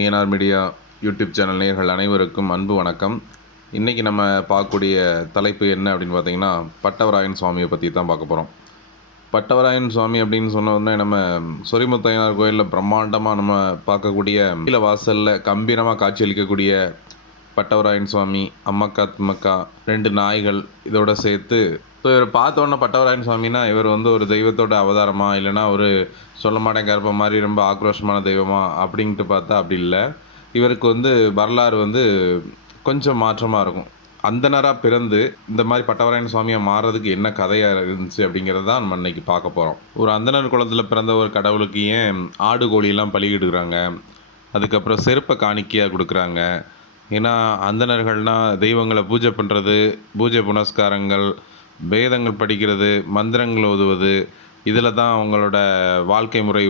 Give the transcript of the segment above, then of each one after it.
ANR media YouTube channel நேயர்கள் அனைவருக்கும் அன்பு வணக்கம். இன்றைக்கி நம்ம பார்க்கக்கூடிய தலைப்பு என்ன அப்படின்னு பார்த்தீங்கன்னா, பட்டவராயன் சுவாமியை பற்றி தான் பார்க்க போகிறோம். பட்டவராயன் சுவாமி அப்படின்னு சொன்ன உடனே நம்ம சொரிமுத்தையனார் கோயிலில் பிரம்மாண்டமாக நம்ம பார்க்கக்கூடிய கீழ வாசலில் கம்பீரமாக காட்சியளிக்கக்கூடிய பட்டவராயன் சுவாமி, அம்மக்கா தும்மக்கா, 2 நாய்கள் இதோட சேர்த்து இவர் பார்த்தோன்னே பட்டவராயன் சுவாமினா இவர் ஒரு தெய்வத்தோட அவதாரமா, இல்லைனா ஒரு சொல்ல மாட்டேன் கருப்ப மாதிரி ரொம்ப ஆக்ரோஷமான தெய்வமா அப்படின்ட்டு பார்த்தா அப்படி இல்லை. இவருக்கு வரலாறு கொஞ்சம் மாற்றமாக இருக்கும். அந்தனராக பிறந்து இந்த மாதிரி பட்டவராயன் சுவாமியாக மாறுறதுக்கு என்ன கதையாக இருந்துச்சு அப்படிங்கிறது தான் நம்ம இன்னைக்கு பார்க்க போகிறோம். ஒரு அந்தனர் குலத்தில் பிறந்த ஒரு கடவுளுக்கு ஏன் ஆடு கோழியெல்லாம் பலியிடுறாங்க, அதுக்கப்புறம் செருப்பை காணிக்கையாக கொடுக்குறாங்க. ஏன்னா அந்தணர்கள்னால் தெய்வங்களை பூஜை பண்ணுறது, பூஜை புனஸ்காரங்கள், வேதங்கள் படிக்கிறது, மந்திரங்கள் ஓதுவது, இதில் தான் அவங்களோட வாழ்க்கை முறை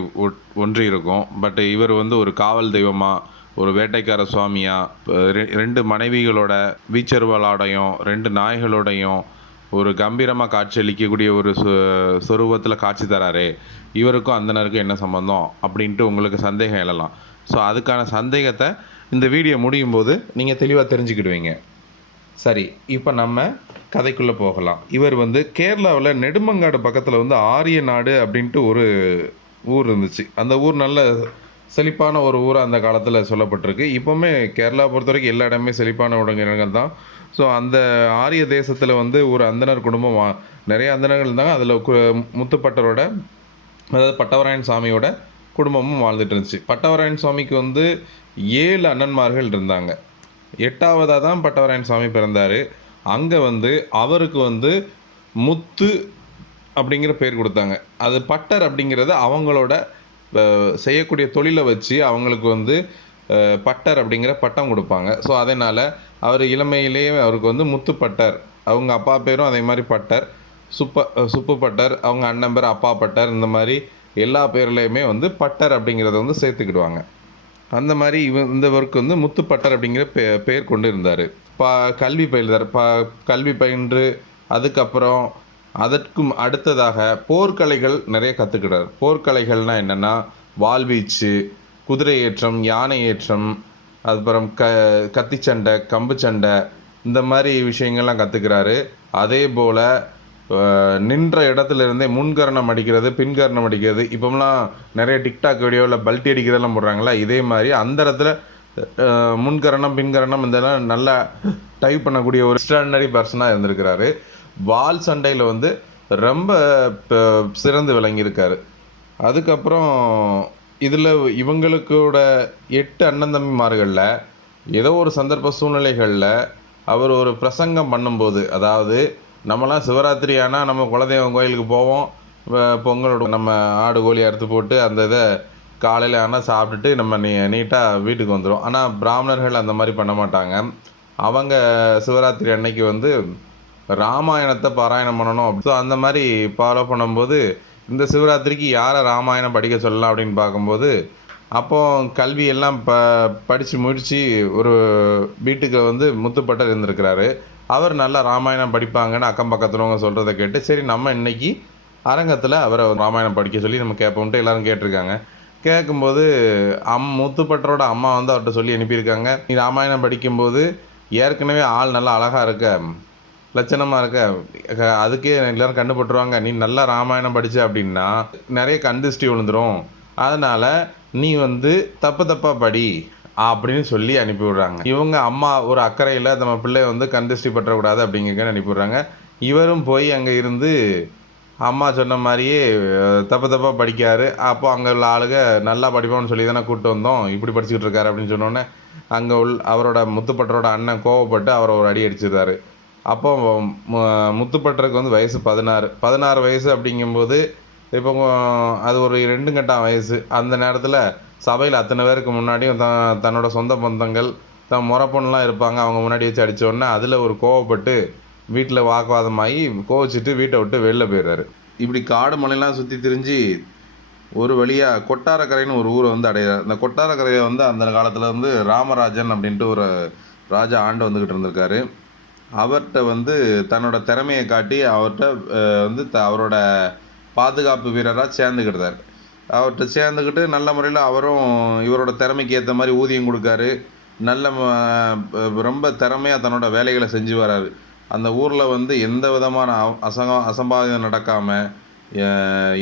ஒன்றி இருக்கும். பட் இவர் ஒரு காவல் தெய்வமாக, ஒரு வேட்டைக்கார சுவாமியாக, 2 மனைவிகளோட வீச்சருவலாடையும் 2 நாய்களோடையும் ஒரு கம்பீரமாக காட்சியளிக்கக்கூடிய ஒரு சொரூபத்தில் காட்சி தராரு. இவருக்கும் அந்தனருக்கும் என்ன சம்பந்தம் அப்படின்ட்டு உங்களுக்கு சந்தேகம் எழலாம். ஸோ அதுக்கான சந்தேகத்தை இந்த வீடியோ முடியும் போது நீங்கள் தெளிவாக தெரிஞ்சுக்கிடுவீங்க. சரி, இப்போ நம்ம கதைக்குள்ளே போகலாம். இவர் கேரளாவில் நெடுமங்காடு பக்கத்தில் ஆரிய நாடு அப்படின்ட்டு ஒரு ஊர் இருந்துச்சு. அந்த ஊர் நல்ல செழிப்பான ஒரு ஊராக அந்த காலத்தில் சொல்லப்பட்டிருக்கு. இப்போவுமே கேரளா பொறுத்த வரைக்கும் எல்லா இடமே செழிப்பான இடங்கள் தான். ஸோ அந்த ஆரிய தேசத்தில் ஒரு அந்தனர் குடும்பம் நிறைய அந்தனர்கள் இருந்தாங்க. அதில் முத்துப்பட்டரோட, அதாவது பட்டவராயன் சாமியோட குடும்பமும் வாழ்ந்துட்டு இருந்துச்சு. பட்டவராயன் சுவாமிக்கு 7 அண்ணன்மார்கள் இருந்தாங்க. 8ஆவதாக தான் பட்டவராயன் சுவாமி பிறந்தார். அங்கே அவருக்கு முத்து அப்படிங்கிற பேர் கொடுத்தாங்க. அது பட்டர் அப்படிங்கிறது அவங்களோட செய்யக்கூடிய தொழிலை வச்சு அவங்களுக்கு பட்டர் அப்படிங்கிற பட்டம் கொடுப்பாங்க. ஸோ அதனால் அவர் இளமையிலேயே அவருக்கு முத்து பட்டர், அவங்க அப்பா பேரும் அதே மாதிரி பட்டர், சுப்பு பட்டர், அவங்க அண்ணன் பேர் அப்பா பட்டர், இந்த மாதிரி எல்லா பேர்லேயுமே பட்டர் அப்படிங்கிறத சேர்த்துக்கிடுவாங்க. அந்த மாதிரி இவருக்கு முத்து பட்டர் அப்படிங்கிற பேர் கொண்டு இருந்தார். கல்வி பயில்றார். கல்வி பயின்று அதுக்கப்புறம் அதற்கும் அடுத்ததாக போர்க்கலைகள் நிறைய கற்றுக்கிட்டார். போர்க்கலைகள்னால் என்னென்னா வாள்வீச்சு, குதிரை ஏற்றம், யானை ஏற்றம், அதுக்கப்புறம் கத்திச்சண்டை, கம்பு சண்டை, இந்த மாதிரி விஷயங்கள்லாம் கற்றுக்கிறாரு. அதே போல் நின்ற இடத்துல இருந்தே முன்கரணம் அடிக்கிறது, பின்கரணம் அடிக்கிறது, இப்போலாம் நிறைய டிக்டாக் வீடியோவில் பல்ட்டி அடிக்கிறதெல்லாம் போடுறாங்களா, இதே மாதிரி அந்த இடத்துல முன்கரணம் பின்கரணம் இதெல்லாம் நல்லா டைப் பண்ணக்கூடிய ஒரு எக்ஸ்ட்ராடினரி பர்சனாக இருந்திருக்கிறாரு. வால் சண்டையில் ரொம்ப சிறந்து விளங்கியிருக்காரு. அதுக்கப்புறம் இதில் இவங்களுக்கூட 8 அண்ணன் தம்பிமார்களில் ஏதோ ஒரு சந்தர்ப்ப சூழ்நிலைகளில் அவர் ஒரு பிரசங்கம் பண்ணும்போது, அதாவது நம்மலாம் சிவராத்திரி ஆனால் நம்ம குலதெய்வம் கோயிலுக்கு போவோம், பொங்கலோட நம்ம ஆடு கோழி அறுத்து போட்டு அந்த இதை காலையில் ஆனால் சாப்பிட்டுட்டு நம்ம நீட்டாக வீட்டுக்கு வந்துடும். ஆனால் பிராமணர்கள் அந்த மாதிரி பண்ண மாட்டாங்க. அவங்க சிவராத்திரி அன்னைக்கு ராமாயணத்தை பாராயணம் பண்ணணும். ஸோ அந்த மாதிரி ஃபாலோ பண்ணும்போது இந்த சிவராத்திரிக்கு யாரை ராமாயணம் படிக்க சொல்லலாம் அப்படின்னு பார்க்கும்போது, அப்போது கல்வியெல்லாம் படித்து முடித்து ஒரு வீட்டுக்கு முத்துப்பட்டர் இருந்திருக்கிறாரு. அவர் நல்லா ராமாயணம் படிப்பாங்கன்னு அக்கம் பக்கத்துலவங்க சொல்கிறத கேட்டு, சரி நம்ம இன்றைக்கி அரங்கத்தில் அவரை ராமாயணம் படிக்க சொல்லி நம்ம கேட்போம்ட்டு எல்லோரும் கேட்டிருக்காங்க. கேட்கும்போது முத்துப்பட்டரோட அம்மா அவர்கிட்ட சொல்லி அனுப்பியிருக்காங்க, நீ ராமாயணம் படிக்கும்போது ஏற்கனவே ஆள் நல்லா அழகாக இருக்க, லட்சணமாக இருக்க, அதுக்கே எல்லோரும் கண்டுபட்டுருவாங்க, நீ நல்லா ராமாயணம் படித்த அப்படின்னா நிறைய கண்திஷ்டி விழுந்துடும், அதனால் நீ தப்பு தப்பாக படி அப்படின்னு சொல்லி அனுப்பி விடுறாங்க. இவங்க அம்மா ஒரு அக்கறையில் நம்ம பிள்ளை கண்திஷ்டி பற்றக்கூடாது அப்படிங்கிற அனுப்பிவிடுறாங்க. இவரும் போய் அங்கே இருந்து அம்மா சொன்ன மாதிரியே தப்பு தப்பாக படிக்காரு. அப்போ அங்கே உள்ள ஆளுங்க நல்லா படிப்போம்னு சொல்லி தானே கூப்பிட்டு வந்தோம், இப்படி படிச்சுக்கிட்டு இருக்காரு அப்படின்னு சொன்னோன்னே அங்கே அவரோட முத்துப்பட்டரோட அண்ணன் கோவப்பட்டு அவரை ஒரு அடி அடிச்சிருந்தார். அப்போ முத்துப்பட்டருக்கு வயசு 16 வயசு அப்படிங்கும்போது, இப்போ அது ஒரு 2 கட்டம் வயசு. அந்த நேரத்தில் சபையில் அத்தனை பேருக்கு முன்னாடியும் தன்னோட சொந்த பந்தங்கள், தன் முறப்பொண்ணெலாம் இருப்பாங்க, அவங்க முன்னாடி வச்சு அடித்தோடனே அதில் ஒரு கோவப்பட்டு வீட்டில் வாக்குவாதமாகி கோவச்சிட்டு வீட்டை விட்டு வெளில போயிடுறாரு. இப்படி காடு மலையெல்லாம் சுற்றி திரிஞ்சு ஒரு வழியாக கொட்டாரக்கரைன்னு ஒரு ஊரை அடையிறார். அந்த கொட்டாரக்கரையை அந்த காலத்தில் ராமராஜன் அப்படின்ட்டு ஒரு ராஜா ஆண்டு வந்துக்கிட்டு இருந்திருக்காரு. அவர்கிட்ட தன்னோட திறமையை காட்டி அவர்கிட்ட அவரோட பாதுகாப்பு வீரராக சேர்ந்துக்கிட்டார். அவர்கிட்ட சேர்ந்துக்கிட்டு நல்ல முறையில் அவரும் இவரோட திறமைக்கு ஏற்ற மாதிரி ஊதியம் கொடுக்காரு. நல்ல ரொம்ப திறமையாக தன்னோட வேலைகளை செஞ்சு வராரு. அந்த ஊரில் வந்து எந்த விதமான அசம்பாவிதம் நடக்காமல்,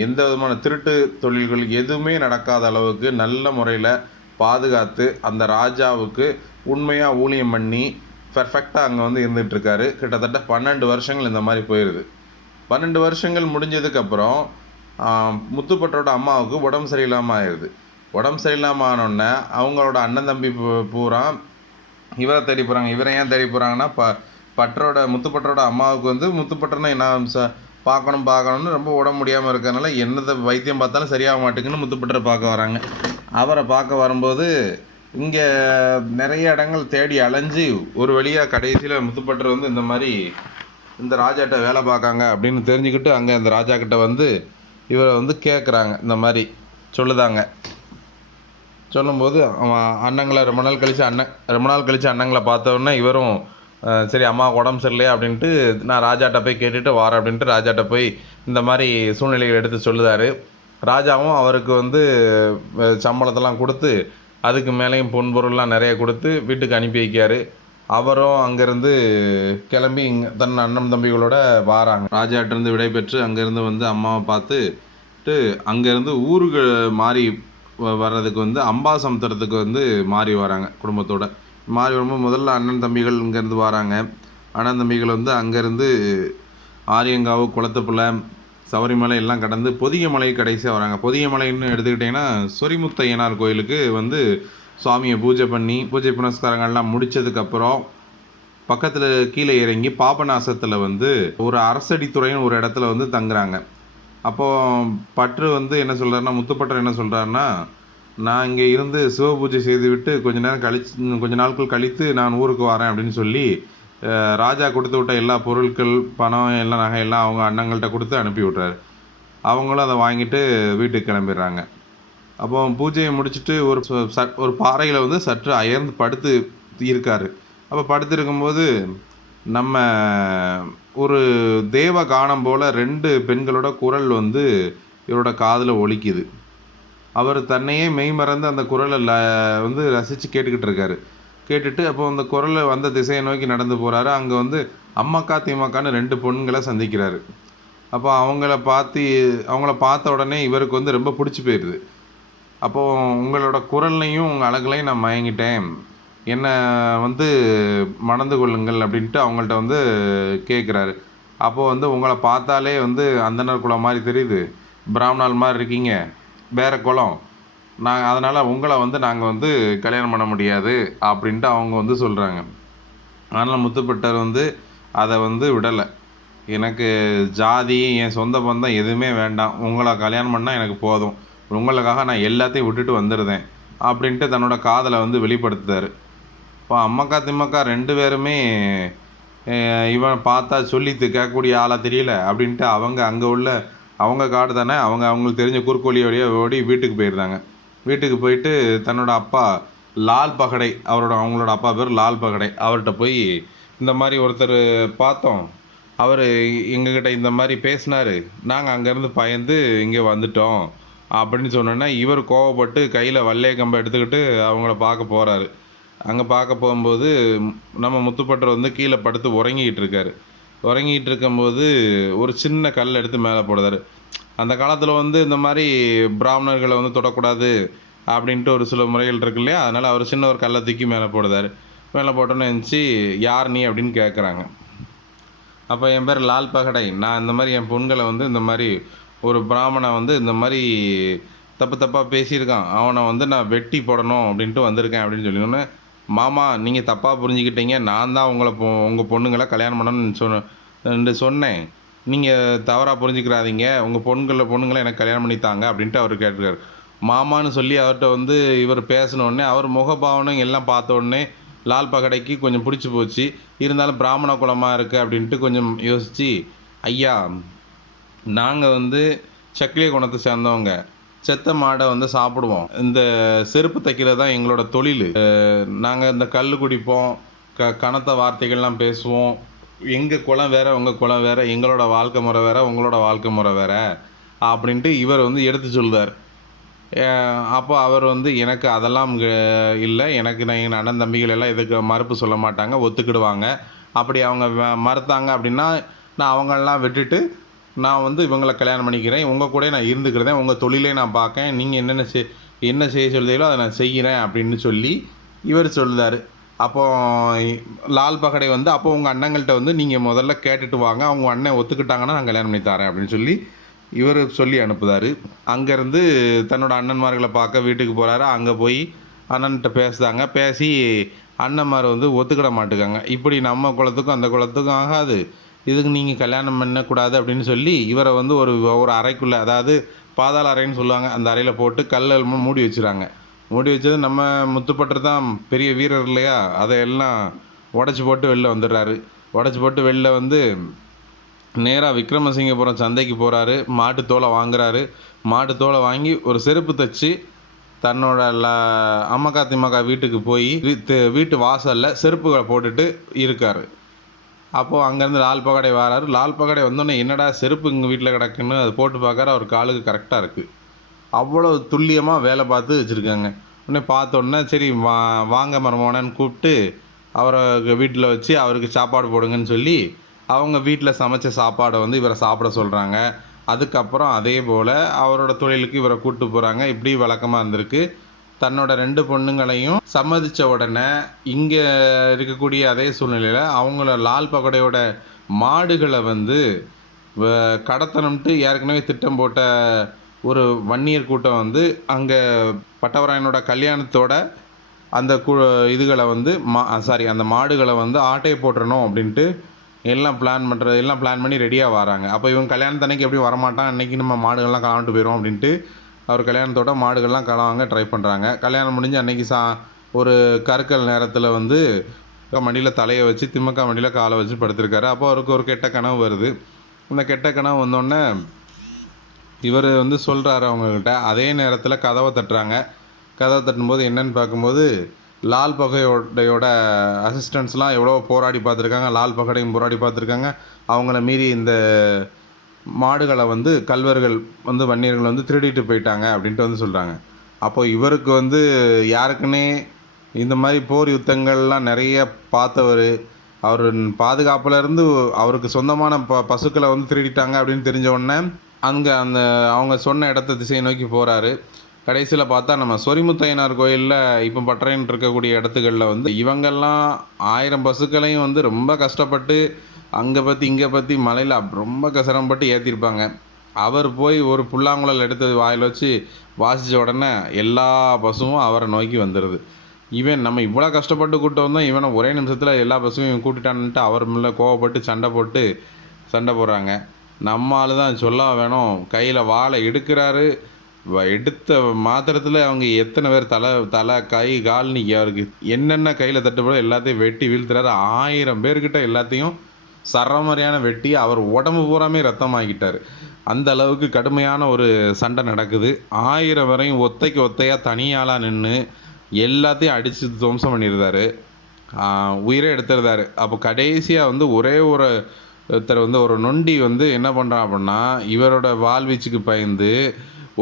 எந்த விதமான திருட்டு தொழில்கள் எதுவுமே நடக்காத அளவுக்கு நல்ல முறையில் பாதுகாத்து அந்த ராஜாவுக்கு உண்மையாக ஊழியம் பண்ணி பெர்ஃபெக்டாக அங்கே வந்து இருந்துகிட்ருக்காரு. கிட்டத்தட்ட 12 வருஷங்கள் இந்த மாதிரி போயிடுது. 12 வருஷங்கள் முடிஞ்சதுக்கப்புறம் முத்துப்பட்டரோட அம்மாவுக்கு உடம்பு சரியில்லாமல் ஆயிடுது. உடம்பு சரியில்லாமல் ஆனோடனே அவங்களோட அண்ணன் தம்பி பூரா இவரை தேடி போகிறாங்க. இவரை ஏன் தேடி போகிறாங்கன்னா, முத்துப்பட்டரோட அம்மாவுக்கு வந்து முத்துப்பட்டர்னா என்ன பார்க்கணும்னு ரொம்ப உடம்பு முடியாமல் இருக்கிறதுனால என்னதை வைத்தியம் பார்த்தாலும் சரியாக மாட்டேங்குன்னு முத்துப்பட்டரை பார்க்க வராங்க. அவரை பார்க்க வரும்போது இங்கே நிறைய இடங்கள் தேடி அலைஞ்சு ஒரு வழியாக கடைசியில் முத்துப்பட்டர் வந்து இந்த ராஜாட்ட வேலை பார்க்காங்க அப்படின்னு தெரிஞ்சுக்கிட்டு அங்கே இந்த ராஜா கிட்ட வந்து இவரை வந்து கேட்குறாங்க. இந்த மாதிரி சொல்லும்போது அவன் அண்ணங்களை ரொம்ப நாள் கழித்து அண்ணங்களை பார்த்தோன்னே இவரும் சரி அம்மாவுக்கு உடம்பு சரியில்லையா அப்படின்ட்டு நான் ராஜாட்ட போய் கேட்டுட்டு வாரேன் அப்படின்ட்டு ராஜாட்ட போய் இந்த மாதிரி சூழ்நிலைகள் எடுத்து சொல்லுதார். ராஜாவும் அவருக்கு வந்து சம்பளத்தெல்லாம் கொடுத்து அதுக்கு மேலேயும் பொன்பொருள்லாம் நிறைய கொடுத்து வீட்டுக்கு அனுப்பி வைக்கார். அவரும் அங்கேருந்து கிளம்பி தன் அண்ணன் தம்பிகளோட வாராங்க. ராஜாட்டிருந்து விடை பெற்று அங்கேருந்து வந்து அம்மாவை பார்த்துட்டு அங்கேருந்து ஊருக்கு மாறி வர்றதுக்கு வந்து அம்பாசமுத்திரத்துக்கு வந்து மாறி வராங்க குடும்பத்தோடு. மாறி வரும்போது முதல்ல அண்ணன் தம்பிகள் இங்கேருந்து வராங்க. அண்ணன் தம்பிகள் வந்து அங்கேருந்து ஆரியங்காவு, குளத்துப்புள்ள, சபரிமலை எல்லாம் கடந்து பொதிகைமலை கடைசியாக வராங்க. பொதிகைமலைன்னு எடுத்துக்கிட்டிங்கன்னா சொரிமுத்தையனார் கோயிலுக்கு வந்து சுவாமியை பூஜை புனஸ்காரங்கள்லாம் முடித்ததுக்கப்புறம் பக்கத்தில் கீழே இறங்கி பாபநாசத்தில் வந்து ஒரு அரசடித்துறைன்னு ஒரு இடத்துல வந்து தங்குறாங்க. அப்போது பற்று வந்து என்ன சொல்கிறாருன்னா, முத்துப்பட்டர் என்ன சொல்கிறாருன்னா, நான் இங்கே இருந்து சிவபூஜை செய்துவிட்டு கொஞ்ச நாட்கள் கழித்து நான் ஊருக்கு வரேன் அப்படின்னு சொல்லி ராஜா கொடுத்து விட்ட எல்லா பொருட்கள், பணம், எல்லாம் நகை எல்லாம் அவங்க அண்ணங்கள்கிட்ட கொடுத்து அனுப்பி விட்றாரு. அவங்களும் அதை வாங்கிட்டு வீட்டுக்கு கிளம்பிடுறாங்க. அப்போ பூஜையை முடிச்சுட்டு ஒரு பாறையில் வந்து சற்று அயர்ந்து படுத்து இருக்கார். அப்போ படுத்திருக்கும்போது நம்ம ஒரு தேவ கானம் போல் 2 பெண்களோட குரல் வந்து இவரோட காதில் ஒலிக்குது. அவர் தன்னையே மெய்மறந்து அந்த குரலை வந்து ரசித்து கேட்டுக்கிட்டு இருக்காரு. கேட்டுட்டு அப்போ அந்த குரலை வந்த திசையை நோக்கி நடந்து போகிறாரு. அங்கே வந்து அம்மக்கா திமுக்கான்னு 2 பொண்களை சந்திக்கிறாரு. அப்போ அவங்கள பார்த்த உடனே இவருக்கு வந்து ரொம்ப பிடிச்சி போயிடுது. அப்போது உங்களோட குரல்லையும் உங்கள் அழகுலையும் நான் மயங்கிட்டேன், என்னை வந்து மணந்து கொள்ளுங்கள் அப்படின்ட்டு அவங்கள்ட்ட வந்து கேட்குறாரு. அப்போது வந்து உங்களை பார்த்தாலே வந்து அந்தனர் குலம் மாதிரி தெரியுது, பிராமணால் மாதிரி இருக்கீங்க, வேறு குலம், அதனால் உங்களை வந்து நாங்கள் வந்து கல்யாணம் பண்ண முடியாது அப்படின்ட்டு அவங்க வந்து சொல்கிறாங்க. ஆனால் முத்துப்பட்டர் வந்து அதை வந்து விடலை. எனக்கு ஜாதி, என் சொந்த பந்தம் எதுவுமே வேண்டாம், உங்களை கல்யாணம் பண்ணால் எனக்கு போதும், உங்களுக்காக நான் எல்லாத்தையும் விட்டுட்டு வந்துடுதேன் அப்படின்ட்டு தன்னோட காதலை வந்து வெளிப்படுத்துறாரு. இப்போ அம்மக்கா திம்மக்கா 2 பேருமே இவன் பார்த்தா சொல்லித்து கேட்கக்கூடிய ஆளாக தெரியல அப்படின்ட்டு அவங்க காடு தானே, அவங்களுக்கு தெரிஞ்ச குறுக்கோழி வழியாக ஓடி வீட்டுக்கு போயிடுறாங்க. வீட்டுக்கு போயிட்டு தன்னோட அப்பா லால் பகடை, அவங்களோட அப்பா பேர் லால் பகடை, அவர்கிட்ட போய் இந்த மாதிரி ஒருத்தர் பார்த்தோம், அவர் எங்ககிட்ட இந்த மாதிரி பேசினார், நாங்கள் அங்கேருந்து பயந்து இங்கே வந்துட்டோம் அப்படின்னு சொன்னோன்னா இவர் கோவப்பட்டு கையில் வல்லைய கம்பை எடுத்துக்கிட்டு அவங்கள பார்க்க போகிறாரு. அங்கே பார்க்க போகும்போது நம்ம முத்துப்பட்டர் வந்து கீழே படுத்து உறங்கிட்டு இருக்கும்போது ஒரு சின்ன கல் எடுத்து மேலே போடுறாரு. அந்த காலத்தில் வந்து இந்த மாதிரி பிராமணர்களை வந்து தொடக்கூடாது அப்படின்ட்டு ஒரு சில முறைகள் இருக்கு இல்லையா, அதனால் அவர் சின்ன ஒரு கல்லை தூக்கி மேலே போட்டோன்னு இருந்துச்சு. யார் நீ அப்படின்னு கேட்குறாங்க. அப்போ என் பேர் லால் பகடை, நான் இந்த மாதிரி என் பொண்களை வந்து இந்த மாதிரி ஒரு பிராமணை வந்து இந்த மாதிரி தப்பாக பேசியிருக்கான், அவனை வந்து நான் வெட்டி போடணும் அப்படின்ட்டு வந்திருக்கேன் அப்படின்னு சொல்லினோன்னே, மாமா நீங்கள் தப்பாக புரிஞ்சுக்கிட்டீங்க, நான் தான் உங்கள் பொண்ணுங்களை கல்யாணம் பண்ணணும்னு சொன்னேன், நீங்கள் தவறாக புரிஞ்சுக்கிறாதீங்க, உங்கள் பொண்ணுங்களை எனக்கு கல்யாணம் பண்ணித்தாங்க அப்படின்ட்டு அவர் கேட்டிருக்காரு. மாமான்னு சொல்லி அவர்கிட்ட வந்து இவர் பேசினோடனே அவர் முகபாவனை எல்லாம் பார்த்த உடனே லால் பகடைக்கு கொஞ்சம் பிடிச்சி போச்சு. இருந்தாலும் பிராமண குலமாக இருக்குது அப்படின்ட்டு கொஞ்சம் யோசித்து, ஐயா நாங்கள் வந்து சக்கிலிய குணத்தை சேர்ந்தவங்க, செத்த மாடை வந்து சாப்பிடுவோம், இந்த செருப்பு தைக்கிறது தான் எங்களோட தொழில், நாங்கள் இந்த கல் குடிப்போம், கனத்த வார்த்தைகள்லாம் பேசுவோம், எங்கள் குலம் வேறு உங்கள் குலம் வேறு, எங்களோட வாழ்க்கை முறை வேறு உங்களோட வாழ்க்கை முறை வேறு அப்படின்ட்டு இவர் வந்து எடுத்து சொல்லுவார். அப்போ அவர் வந்து எனக்கு அதெல்லாம் இல்லை, எனக்கு என் அண்ணன் தம்பிகள் எல்லாம் இதுக்கு மறுப்பு சொல்ல மாட்டாங்க, ஒத்துக்கிடுவாங்க. அப்படி அவங்க மறுத்தாங்க அப்படின்னா நான் அவங்களெலாம் விட்டுட்டு நான் வந்து இவங்கள கல்யாணம் பண்ணிக்கிறேன், உங்கள் கூட நான் இருந்துக்கிறேன், உங்கள் தொழிலே நான் பார்க்கேன், நீங்கள் என்ன செய்ய சொல்லுதீங்களோ அதை நான் செய்கிறேன் அப்படின்னு சொல்லி இவர் சொல்லுதார். அப்போ லால் பகடை வந்து அப்போ உங்கள் அண்ணங்கள்கிட்ட வந்து நீங்கள் முதல்ல கேட்டுட்டு வாங்க, அவங்க அண்ணன் ஒத்துக்கிட்டாங்கன்னா நான் கல்யாணம் பண்ணி தரேன் அப்படின்னு சொல்லி இவர் சொல்லி அனுப்புதார். அங்கேருந்து தன்னோட அண்ணன்மார்களை பார்க்க வீட்டுக்கு போகிறாரு. அங்கே போய் அண்ணன்கிட்ட பேசுதாங்க. பேசி அண்ணன்மார் வந்து ஒத்துக்கிட மாட்டுக்காங்க. இப்படி நம்ம குலத்துக்கும் அந்த குலத்துக்கும் ஆகாது, இதுக்கு நீங்கள் கல்யாணம் பண்ணக்கூடாது அப்படின்னு சொல்லி இவரை வந்து ஒரு அறைக்குள்ளே, அதாவது பாதாள அறைன்னு சொல்லுவாங்க, அந்த அறையில் போட்டு கல்லில் மூடி வச்சுறாங்க. மூடி வச்சது நம்ம முத்துப்பட்டர் தான் பெரிய வீரர் இல்லையா, அதையெல்லாம் உடச்சி போட்டு வெளில வந்துடுறாரு. உடச்சி போட்டு வெளில வந்து நேராக விக்ரமசிங்கபுரம் சந்தைக்கு போகிறாரு. மாட்டுத்தோலை வாங்குறாரு. மாட்டுத்தோலை வாங்கி ஒரு செருப்பு தைச்சி தன்னோட அம்மக்கா திம்மக்கா வீட்டுக்கு போய் வீட்டு வாசலில் செருப்புகளை போட்டுட்டு இருக்கார். அப்போது அங்கேருந்து லால் பகடை வராரு. லால் பகடை வந்தோடனே என்னடா செருப்பு இங்கே வீட்டில் கிடக்குன்னு அதை போட்டு பார்க்குற, அவர் காலுக்கு கரெக்டாக இருக்குது. அவ்வளோ துல்லியமாக வேலை பார்த்து வச்சுருக்காங்க. உடனே பார்த்தோன்னே சரி வாங்க மருமகனன்னு கூப்பிட்டு அவரை வீட்டில் வச்சு அவருக்கு சாப்பாடு போடுங்கன்னு சொல்லி அவங்க வீட்டில் சமைச்ச சாப்பாடை வந்து இவரை சாப்பிட சொல்கிறாங்க. அதுக்கப்புறம் அதே போல் அவரோட தொழிலுக்கு இவரை கூப்பிட்டு போகிறாங்க. இப்படி வழக்கமாக இருந்திருக்கு. தன்னோட 2 பொண்ணுங்களையும் சம்மதித்த உடனே இங்கே இருக்கக்கூடிய அதே சூழ்நிலையில் அவங்கள லால் பகடையோட மாடுகளை வந்து கடத்தணும்ட்டு ஏற்கனவே திட்டம் போட்ட ஒரு வன்னியர் கூட்டம் வந்து அங்கே பட்டவராயனோட கல்யாணத்தோட அந்த இதுகளை வந்து அந்த மாடுகளை வந்து ஆட்டையை போட்டுறணும் அப்படின்ட்டு எல்லாம் பிளான் பண்ணி ரெடியாக வராங்க. அப்போ இவங்க கல்யாணத்தன்னைக்கு எப்படியும் வரமாட்டான், அன்றைக்கி நம்ம மாடுகள்லாம் கலாண்டுட்டு போயிடும் அப்படின்ட்டு அவர் கல்யாணத்தோட மாடுகள்லாம் கலவாங்க ட்ரை பண்ணுறாங்க. கல்யாணம் முடிஞ்சு அன்றைக்கி ஒரு கருக்கல் நேரத்தில் வந்து மடியில் தலையை வச்சு திமுக மடியில் காலை வச்சு படுத்திருக்காரு. அப்போ அவருக்கு ஒரு கெட்ட கனவு வருது. இந்த கெட்ட கனவு வந்தோடனே இவர் வந்து சொல்கிறாரு அவங்கக்கிட்ட. அதே நேரத்தில் கதவை தட்டுறாங்க. கதவை தட்டும்போது என்னன்னு பார்க்கும்போது லால் பகடையோட அசிஸ்டன்ட்ஸ்லாம் எவ்வளோ போராடி பார்த்துருக்காங்க, லால் பகடையும் போராடி பார்த்துருக்காங்க. அவங்கள மீறி இந்த மாடுகளை வந்து கல்வர்கள் வந்து வன்னியர்கள் வந்து திருடிட்டு போயிட்டாங்க அப்படின்ட்டு வந்து சொல்கிறாங்க. அப்போ இவருக்கு வந்து யாருக்குன்னே இந்த மாதிரி போர் யுத்தங்கள்லாம் நிறைய பார்த்தவர், அவர் பாதுகாப்பில் இருந்து அவருக்கு சொந்தமான பசுக்களை வந்து திருடிட்டாங்க அப்படின்னு தெரிஞ்ச உடனே அங்கே அவங்க சொன்ன இடத்த திசையை நோக்கி போகிறாரு. கடைசியில் பார்த்தா நம்ம சொரிமுத்தையனார் கோயிலில் இப்போ பட்டறைன்னு இருக்கக்கூடிய இடத்துகளில் வந்து இவங்கெல்லாம் 1000 பசுக்களையும் வந்து ரொம்ப கஷ்டப்பட்டு அங்கே பற்றி இங்கே பற்றி மலையில் ரொம்ப சிரமப்பட்டு ஏற்றிருப்பாங்க. அவர் போய் ஒரு புல்லாங்குழல் எடுத்து வாயில் வச்சு வாசித்த உடனே எல்லா பசுவும் அவரை நோக்கி வந்துடுது. இவன் நம்ம இவ்வளோ கஷ்டப்பட்டு கூப்பிட்டு வந்தோம், இவனை ஒரே நிமிஷத்தில் எல்லா பசுவும் இவன் கூட்டிட்டான்ட்டு அவர் மேலே கோவப்பட்டு சண்டை போடுறாங்க. நம்ம ஆள் தான் சொல்ல வேணும், கையில் வாழை எடுக்கிறாரு. எடுத்த மாத்திரத்தில் அவங்க எத்தனை பேர் தலை கை கால்னு அவருக்கு என்னென்ன கையில் தட்டுப்பட எல்லாத்தையும் வெட்டி வீழ்த்துறாரு. 1000 பேர்கிட்ட எல்லாத்தையும் சரமாரியான வெட்டி அவர் உடம்பு பூராமே ரத்தமாகிட்டார். அந்த அளவுக்கு கடுமையான ஒரு சண்டை நடக்குது. 1000 வரையும் ஒத்தையாக தனியாளாக நின்று எல்லாத்தையும் அடித்து துவம்சம் பண்ணியிருந்தார், உயிரே எடுத்துருந்தார். அப்போ கடைசியாக வந்து ஒரே ஒருத்தர் வந்து ஒரு நொண்டி வந்து என்ன பண்ணுறான் அப்படின்னா இவரோட வாழ்வீச்சுக்கு பயந்து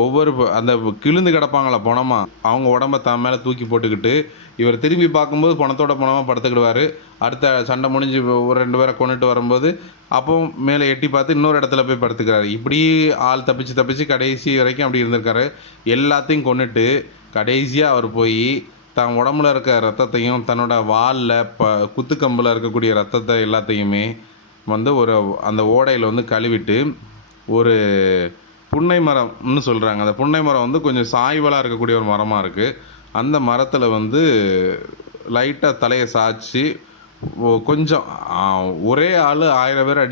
ஒவ்வொரு அந்த கிழிந்து கிடப்பாங்களா பணமாக, அவங்க உடம்ப தான் மேலே தூக்கி போட்டுக்கிட்டு இவர் திரும்பி பார்க்கும்போது பணத்தோட பணமாக படுத்துக்கிடுவார். அடுத்த சண்டை முடிஞ்சு ஒரு 2 பேரை கொண்டுட்டு வரும்போது அப்போ மேலே எட்டி பார்த்து இன்னொரு இடத்துல போய் படுத்துக்கிறாரு. இப்படி ஆள் தப்பிச்சு கடைசி வரைக்கும் அப்படி இருந்திருக்காரு. எல்லாத்தையும் கொண்டுட்டு கடைசியாக அவர் போய் தன் உடம்புல இருக்க ரத்தத்தையும் தன்னோட வாலில் குத்துக்கம்பில் இருக்கக்கூடிய ரத்தத்தை எல்லாத்தையுமே வந்து அந்த ஓடையில் வந்து கழுவிட்டு ஒரு புன்னை மரம்னு சொல்கிறாங்க. அந்த புன்னை மரம் வந்து கொஞ்சம் சாய்வலாக இருக்கக்கூடிய ஒரு மரமாக இருக்குது. அந்த மரத்தில் வந்து லைட்டாக தலையை சாய்ச்சி கொஞ்சம் ஒரே ஆள் 1000 பேர்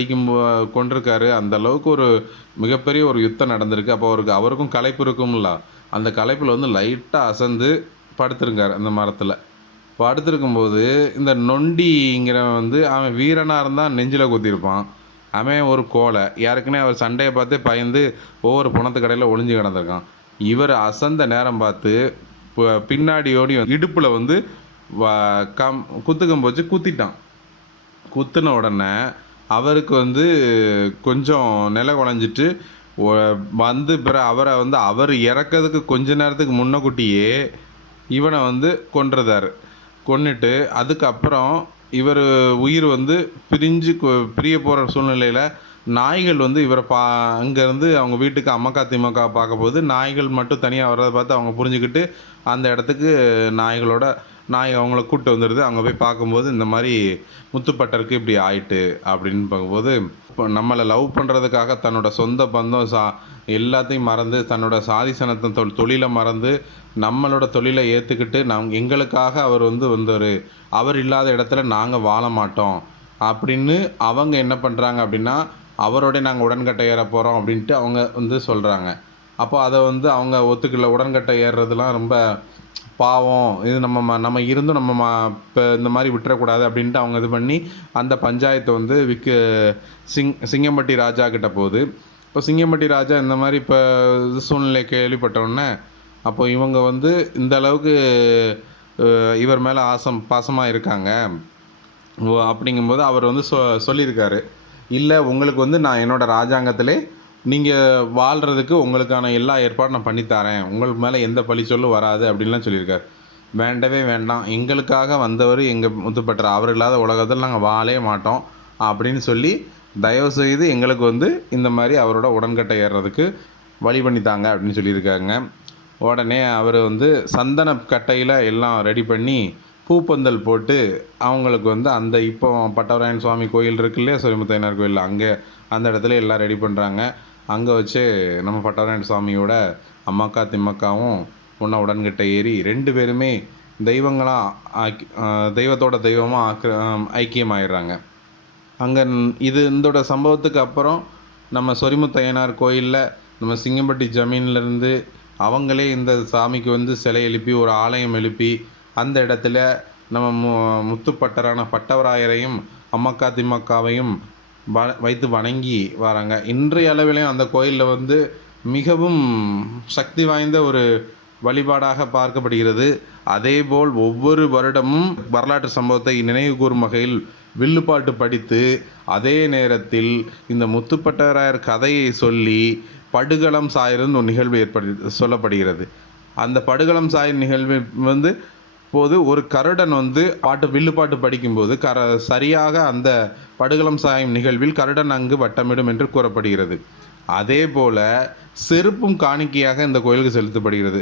கொண்டிருக்காரு. அந்த அளவுக்கு ஒரு மிகப்பெரிய ஒரு யுத்தம் நடந்திருக்கு. அப்போ அவருக்கும் களைப்பு இருக்கும்ல, அந்த களைப்பில் வந்து லைட்டாக அசந்து படுத்திருக்காரு அந்த மரத்தில். படுத்திருக்கும்போது இந்த நொண்டிங்கிறவன் வந்து அவன் வீரனாக இருந்தால் நெஞ்சில் குத்திருப்பான். அவன் ஒரு கோலை, யாருக்குன்னே அவர் சண்டையை பார்த்து பயந்து ஒவ்வொரு பணத்து கடையில் ஒளிஞ்சு கிடந்திருக்கான். இவர் அசந்த நேரம் பார்த்து பின்னாடி ஓடி இடுப்பில் வந்து குத்துக்கம்பு வச்சு குத்திட்டான். குத்தின உடனே அவருக்கு வந்து கொஞ்சம் நிலை குழஞ்சிட்டு வந்து அவரை வந்து அவர் இறக்கிறதுக்கு கொஞ்ச நேரத்துக்கு முன்னக்கூட்டியே இவனை வந்து கொன்றுதார். கொன்னுட்டு அதுக்கப்புறம் இவர் உயிர் வந்து பிரிய போகிற சூழ்நிலையில் நாய்கள் வந்து இவரை அங்கேருந்து அவங்க வீட்டுக்கு அம்மக்கா திமுக பார்க்க போது நாய்கள் மட்டும் தனியாக வர்றதை பார்த்து அவங்க புரிஞ்சுக்கிட்டு அந்த இடத்துக்கு நாய் அவங்கள கூப்பிட்டு வந்துடுது. அங்கே போய் பார்க்கும்போது இந்த மாதிரி முத்துப்பட்டருக்கு இப்படி ஆயிட்டு அப்படின்னு பார்க்கும்போது, இப்போ நம்மளை லவ் பண்ணுறதுக்காக தன்னோட சொந்த பந்தம் எல்லாத்தையும் மறந்து தன்னோட சாதிசனத்தை தொழிலை மறந்து நம்மளோட தொழிலை ஏற்றுக்கிட்டு எங்களுக்காக அவர் வந்து வந்தார், அவர் இல்லாத இடத்துல நாங்கள் வாழ மாட்டோம் அப்படின்னு அவங்க என்ன பண்ணுறாங்க அப்படின்னா, அவரோட நாங்கள் உடன்கட்டை ஏற போகிறோம் அப்படின்ட்டு அவங்க வந்து சொல்கிறாங்க. அப்போ அதை வந்து அவங்க ஒத்துக்கல. உடன்கட்டை ஏறுறதுலாம் ரொம்ப பாவம், இது நம்ம இருந்தும் நம்ம இப்போ இந்த மாதிரி விட்டுறக்கூடாது அப்படின்ட்டு அவங்க இது பண்ணி அந்த பஞ்சாயத்தை வந்து சிங்கம்பட்டி ராஜா கிட்ட போகுது. இப்போ சிங்கம்பட்டி ராஜா இந்த மாதிரி இப்போ சூழ்நிலை கேள்விப்பட்டோன்னே அப்போ இவங்க வந்து இந்த அளவுக்கு இவர் மேலே பாசமாக இருக்காங்க அப்படிங்கும்போது அவர் வந்து சொல்லியிருக்காரு, இல்லை உங்களுக்கு வந்து நான் என்னோடய ராஜாங்கத்திலே நீங்கள் வாழ்கிறதுக்கு உங்களுக்கான எல்லா ஏற்பாடும் நான் பண்ணித்தரேன், உங்களுக்கு மேலே எந்த பழி சொல்லும் வராது அப்படின்லாம் சொல்லியிருக்காரு. வேண்டவே வேண்டாம், எங்களுக்காக வந்தவர் எங்கள் முத்துப்பட்டர், அவர் இல்லாத உலகத்தில் நாங்கள் வாழவே மாட்டோம் அப்படின்னு சொல்லி தயவுசெய்து எங்களுக்கு வந்து இந்த மாதிரி அவரோட உடன்கட்டை ஏறுறதுக்கு வழி பண்ணித்தாங்க அப்படின்னு சொல்லியிருக்காங்க. உடனே அவர் வந்து சந்தன கட்டையில் எல்லாம் ரெடி பண்ணி பூப்பந்தல் போட்டு அவங்களுக்கு வந்து அந்த இப்போ பட்டவராயன் சுவாமி கோயில் இருக்கு இல்லையா, சொரிமுத்தையனார் கோயில், அங்கே அந்த இடத்துல எல்லாம் ரெடி பண்ணுறாங்க. அங்கே வச்சு நம்ம பட்டவராயன் சுவாமியோட அம்மாக்கா திம்மக்காவும் ஒன்றா உடன்கட்டை ஏறி 2 பேருமே தெய்வத்தோட தெய்வமாக ஐக்கியமாயிடுறாங்க. அங்கே இதோட சம்பவத்துக்கு அப்புறம் நம்ம சொரிமுத்தையனார் கோயிலில் நம்ம சிங்கம்பட்டி ஜமீன்லேருந்து அவங்களே இந்த சாமிக்கு வந்து சிலை எழுப்பி ஒரு ஆலயம் எழுப்பி அந்த இடத்துல நம்ம முத்துப்பட்டரான பட்டவராயரையும் அம்மக்கா திம்மக்காவையும் வைத்து வணங்கி வராங்க. இன்றைய அளவிலையும் அந்த கோயிலில் வந்து மிகவும் சக்தி வாய்ந்த ஒரு வழிபாடாக பார்க்கப்படுகிறது. அதேபோல் ஒவ்வொரு வருடமும் வரலாற்று சம்பவத்தை நினைவு கூறும் வகையில் வில்லுப்பாட்டு படித்து அதே நேரத்தில் இந்த முத்துப்பட்டராயர் கதையை சொல்லி படுகளம் சாயிருந்து ஒரு நிகழ்வு சொல்லப்படுகிறது. அந்த படுகளம் சாயின் நிகழ்வு வந்து போது ஒரு கருடன் வந்து வில்லுப்பாட்டு படிக்கும்போது சரியாக அந்த படுகளம் சாயும் நிகழ்வில் கருடன் அங்கு வட்டமிடும் என்று கூறப்படுகிறது. அதே போல் செருப்பும் காணிக்கையாக இந்த கோயிலுக்கு செலுத்தப்படுகிறது.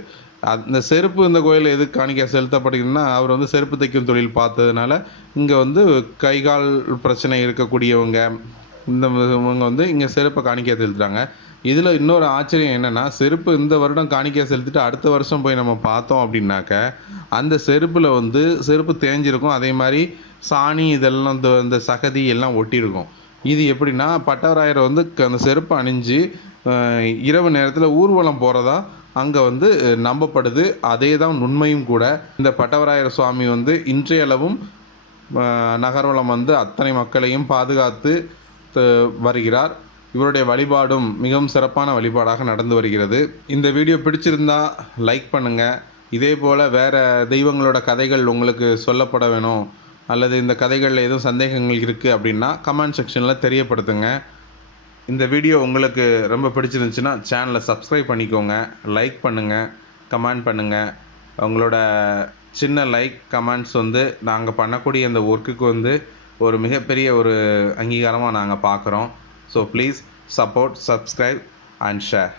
அந்த செருப்பு இந்த கோயில் எதுக்கு காணிக்கையாக செலுத்தப்படுகிறதுனா, அவர் வந்து செருப்பு தைக்கும் தொழில் பார்த்ததுனால இங்கே வந்து கைகால் பிரச்சனை இருக்கக்கூடியவங்க இவங்க வந்து இங்கே செருப்பை காணிக்கையாக செலுத்துகிறாங்க. இதில் இன்னொரு ஆச்சரியம் என்னென்னா, செருப்பு இந்த வருடம் காணிக்கையாக செலுத்திட்டு அடுத்த வருஷம் போய் நம்ம பார்த்தோம் அப்படின்னாக்க அந்த செருப்பில் வந்து செருப்பு தேஞ்சிருக்கும், அதே மாதிரி சாணி இதெல்லாம் இந்த சகதி எல்லாம் ஒட்டியிருக்கும். இது எப்படின்னா, பட்டவராயரை வந்து அந்த செருப்பை அணிஞ்சு இரவு நேரத்தில் ஊர்வலம் போகிறதா அங்கே வந்து நம்பப்படுது. அதே தான் உண்மையும் கூட. இந்த பட்டவராயர் சுவாமி வந்து இன்றையளவும் நகர்வலம் வந்து அத்தனை மக்களையும் பாதுகாத்து வருகிறார். இவருடைய வழிபாடும் மிகவும் சிறப்பான வழிபாடாக நடந்து வருகிறது. இந்த வீடியோ பிடிச்சிருந்தா லைக் பண்ணுங்கள். இதே போல் வேறு தெய்வங்களோட கதைகள் உங்களுக்கு சொல்லப்பட வேணும் அல்லது இந்த கதைகளில் எதுவும் சந்தேகங்கள் இருக்குது அப்படின்னா கமெண்ட் செக்ஷனில் தெரியப்படுத்துங்க. இந்த வீடியோ உங்களுக்கு ரொம்ப பிடிச்சிருந்துச்சுன்னா சேனலை சப்ஸ்கிரைப் பண்ணிக்கோங்க, லைக் பண்ணுங்கள், கமெண்ட் பண்ணுங்கள். உங்களோட சின்ன லைக் கமெண்ட்ஸ் வந்து நாங்கள் பண்ணக்கூடிய இந்த ஒர்க்குக்கு வந்து ஒரு மிகப்பெரிய ஒரு அங்கீகாரமாக நாங்கள் பார்க்குறோம். So please support, subscribe and share.